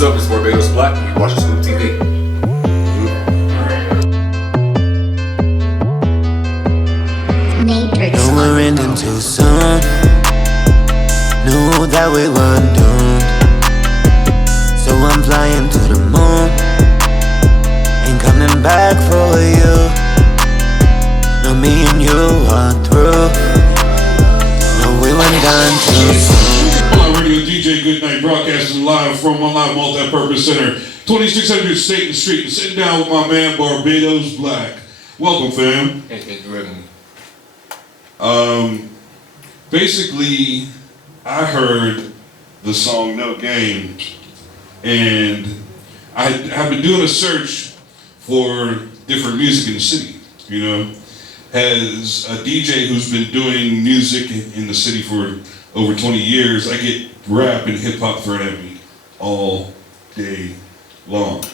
What's up, it's Barbados Black. You watch Scoop TV. No, we're ending too soon. Knew that we weren't doomed. So I'm flying to the moon. Ain't coming back for you. No, me and you are through. No, we went down too soon. Hello, radio DJ Goodnight, broadcasting live from my live multi-purpose center, 2600 Staten Street, and sitting down with my man Barbados Black. Welcome, fam. Hey, Griffin. Basically, I heard the song No Game, and I've been doing a search for different music in the city, you know. As a DJ who's been doing music in the city for over 20 years, I get rap and hip hop thrown at me all day long.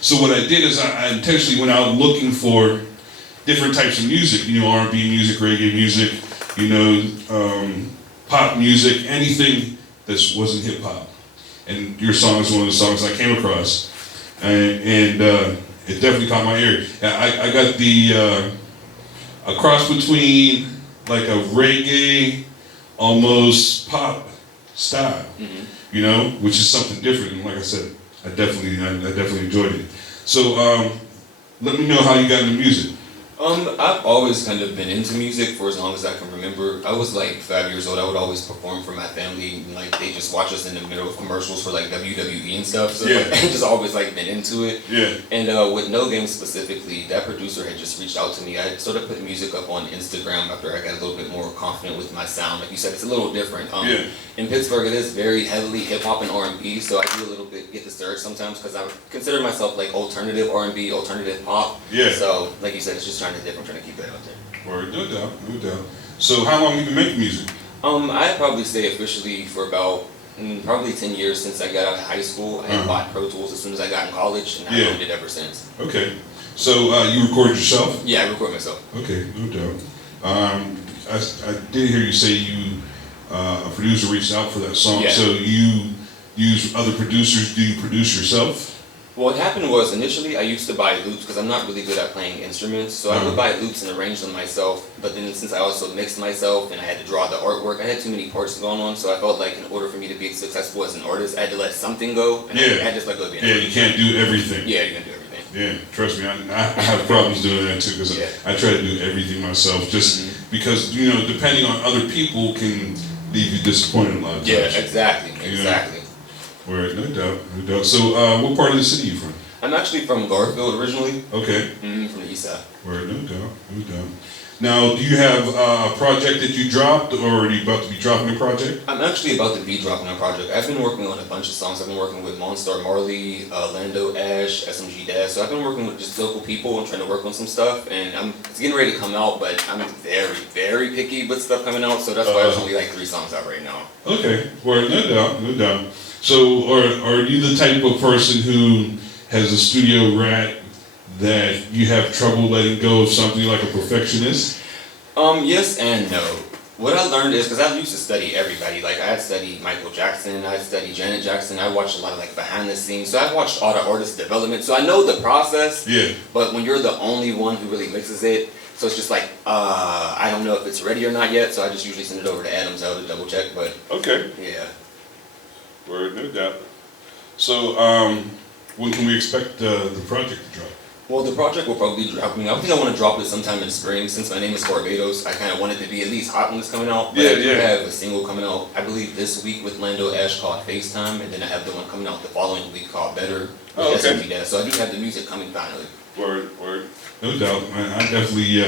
So what I did is I intentionally went out looking for different types of music, you know, R&B music, reggae music, you know, pop music, anything that wasn't hip hop. And your song is one of the songs I came across, and it definitely caught my ear. I got the a cross between like a reggae, almost pop style, you know, which is something different. And like I said, I definitely enjoyed it. So let me know how you got into music. I've always kind of been into music for as long as I can remember. I was like 5 years old. I would always perform for my family, and like they just watch us in the middle of commercials for like WWE and stuff. So yeah. Like, I just always like been into it. Yeah. And with No Game specifically, that producer had just reached out to me. I sort of put music up on Instagram after I got a little bit more confident with my sound. Like you said, it's a little different. Yeah. In Pittsburgh, it is very heavily hip hop and R&B. So I do a little bit get discouraged sometimes because I consider myself like alternative R&B, alternative pop. Yeah. So like you said, it's just trying to keep that out there. Or no doubt, no doubt. So how long have you been making music? I'd probably say officially for about probably 10 years since I got out of high school. I had bought Pro Tools as soon as I got in college, and I've owned it ever since. Okay. So you record yourself? Yeah, I record myself. Okay, no doubt. I did hear you say a producer reached out for that song. Yeah. So you use other producers. Do you produce yourself? Well, what happened was initially I used to buy loops because I'm not really good at playing instruments. So I would buy loops and arrange them myself. But then since I also mixed myself and I had to draw the artwork, I had too many parts going on. So I felt like in order for me to be successful as an artist, I had to let something go. And I had to just let go of the you can't do everything. Yeah, you can do everything. Yeah, trust me, I have problems doing that too because I try to do everything myself just because, you know, depending on other people can leave you disappointed a lot of times. Yeah, exactly. You Right, no doubt. So, what part of the city are you from? I'm actually from Garfield originally. Okay. From the east side. Right, no doubt. Now, do you have a project that you dropped, or are you about to be dropping a project? I'm actually about to be dropping a project. I've been working on a bunch of songs. I've been working with Monstar Marley, Lando Ash, SMG Daz. So I've been working with just local people and trying to work on some stuff. And it's getting ready to come out, but I'm very, very picky with stuff coming out. So that's why there's only like 3 songs out right now. Okay, well, no doubt. So, are you the type of person who has a studio rat that you have trouble letting go of something like a perfectionist? Yes and no. What I learned is, because I used to study everybody, like I had studied Michael Jackson, I had studied Janet Jackson, I watched a lot of like behind the scenes, so I've watched all the artist development, so I know the process, but when you're the only one who really mixes it, so it's just like, I don't know if it's ready or not yet, so I just usually send it over to Adam Zell to double check, but okay. Yeah. Word, no doubt. So, when can we expect the project to drop? Well, the project will probably drop. I think I want to drop it sometime in spring. Since my name is Barbados, I kind of wanted to be at least hot when it's coming out. But I do have a single coming out, I believe, this week with Lando Ash called FaceTime, and then I have the one coming out the following week called Better with SMG. So I do have the music coming finally. Word. No doubt. I definitely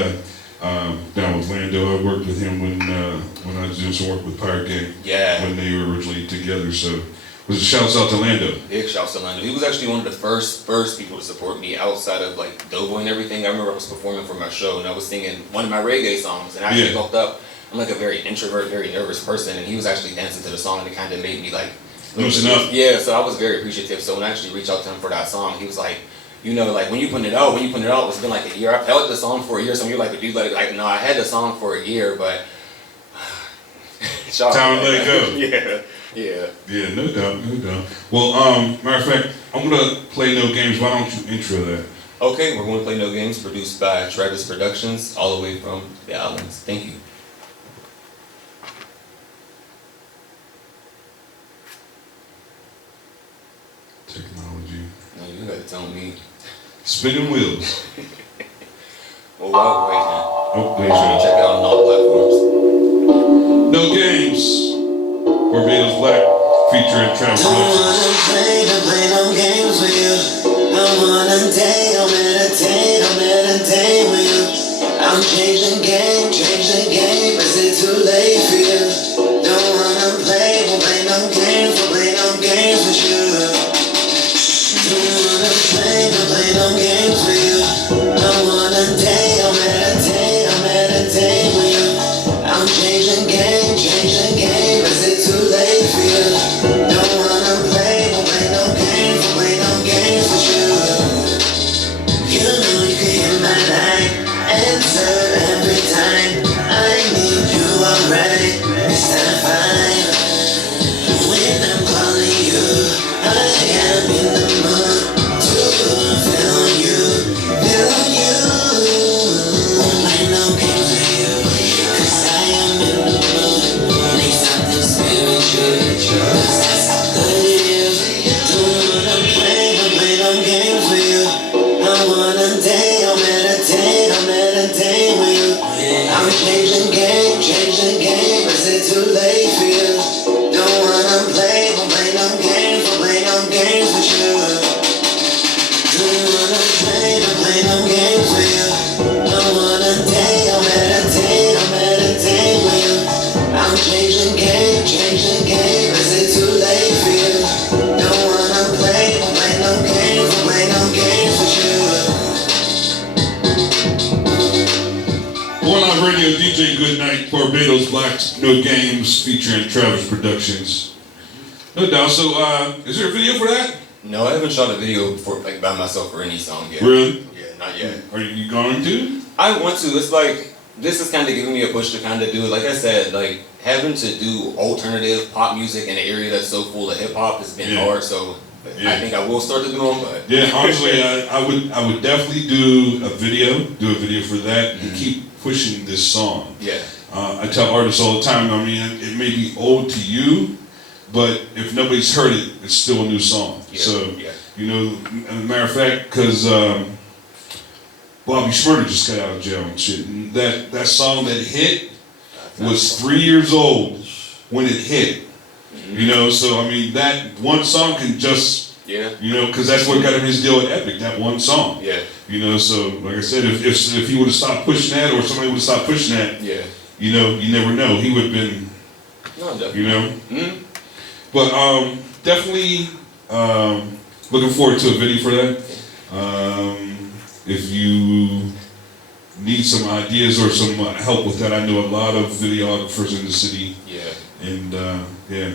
down with Lando. I worked with him when I was doing some work with Pirate Gang. Yeah. When they were originally together. So, shouts out to Lando. Big shouts to Lando. He was actually one of the first people to support me outside of like Doughboy and everything. I remember I was performing for my show and I was singing one of my reggae songs and I actually woke up. I'm like a very introvert, very nervous person, and he was actually dancing to the song and it kind of made me like loosen up. Yeah, so I was very appreciative. So when I actually reached out to him for that song, he was like, you know, like when you put it out, it's been like a year. I've held the song for a year. Some of you like, dude, like, no, I had the song for a year, but time to let it go. Yeah. Yeah. Yeah, no doubt, no doubt. Well, matter of fact, I'm gonna play No Games. Why don't you intro that? Okay, we're going to play No Games, produced by Travis Productions, all the way from the islands. Thank you. Technology. No, you gotta tell me. Spinning wheels. Well, while we're waiting, Oh, make sure to check it out on all platforms. No Games. Barbados Black featuring Travis Don't Productions. wanna play no games with you. Don't wanna date or meditate with you. I'm changing game, is it too late for you? Don't wanna play no games with you. Don't wanna play no games with you. Don't wanna date or meditate with you. I'm changing game, is it too late for you? Don't wanna play no games with you. You know you can hear my line, answer every time. I need you alright, is that fine? When I'm calling you, I am in the mood to feel you. Won't play no games with you, 'cause I am in the mood. Need something spiritual, 'cause that's how good it is. Don't wanna play no games with you. Don't wanna date or meditate with you. I'm changing game, is it too late for you? Don't wanna play no games with you. Don't wanna play no games with you. Don't wanna date or meditate with you. I'm changing game, is it too late for you? Don't wanna play no games with you. One Live Radio, DJ Goodnight, Barbados Black, No Games, featuring Travis Productions. No doubt. So, is there a video for that? No, I haven't shot a video for like by myself for any song yet. Really? Yeah, not yet. Are you going to? I want to. It's like this is kind of giving me a push to kind of do it. Like I said, like having to do alternative pop music in an area that's so full of hip hop has been Yeah. hard. So Yeah. I think I will start to do them. But Yeah, honestly, I would definitely do a video for that, and keep pushing this song. yeah, I tell artists all the time, I mean, it may be old to you, but if nobody's heard it, it's still a new song. Yeah, So, yeah. you know, as a matter of fact, because Bobby Shmurda just got out of jail and shit. And that song that hit was 3 years old when it hit. You know, so I mean, that one song can just, yeah, you know, because that's what got him his deal at Epic, that one song. yeah, You know, so like I said, if he would have stopped pushing that, or somebody would have stopped pushing that, yeah. you know, you never know. He would have been, No, definitely. you know. Mm-hmm. But definitely looking forward to a video for that. If you need some ideas or some help with that, I know a lot of videographers in the city. Yeah. And yeah,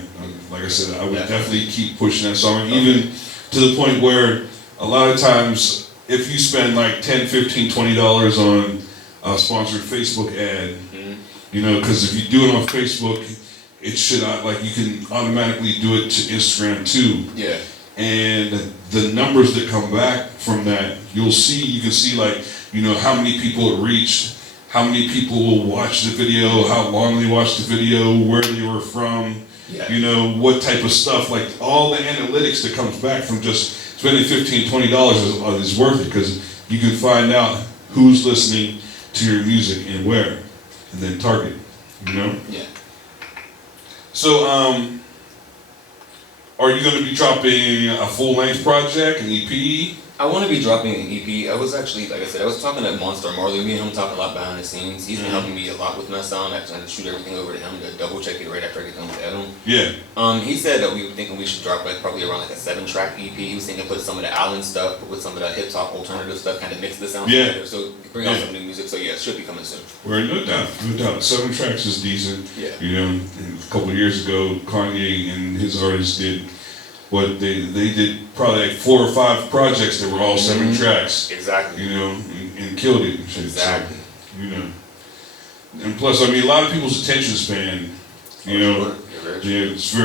like I said, I would definitely keep pushing that song, even to the point where a lot of times, if you spend like $10, $15, $20 on a sponsored Facebook ad, you know, because if you do it on Facebook, it should like you can automatically do it to Instagram too. Yeah. And the numbers that come back from that, you can see like, you know, how many people it reached, how many people will watch the video, how long they watched the video, where they were from, Yeah. you know, what type of stuff, like all the analytics that comes back from just spending $15, $20 is worth it, because you can find out who's listening to your music and where, and then target, you know? Yeah. So, are you going to be dropping a full-length project, an EP? I want to be dropping an EP. I was actually, like I said, I was talking to Monster Marley. Me and him talk a lot behind the scenes. He's been helping me a lot with my sound. I trying to shoot everything over to him to double check it right after I get done with Adam. Yeah. He said that we were thinking we should drop like probably around like a 7-track EP. He was thinking put some of the island stuff, put some of the hip hop alternative stuff, kind of mix the sound together. So bring out some new music. So yeah, it should be coming soon. Well, no doubt, no doubt. 7 tracks is decent. Yeah. You know, and a couple of years ago, Kanye and his artists did what they did probably like 4 or 5 projects that were all 7 tracks. Exactly. You know, and killed it and shit. Exactly. So, you know, and plus, I mean, a lot of people's attention span, you know, Yeah, yeah, it's very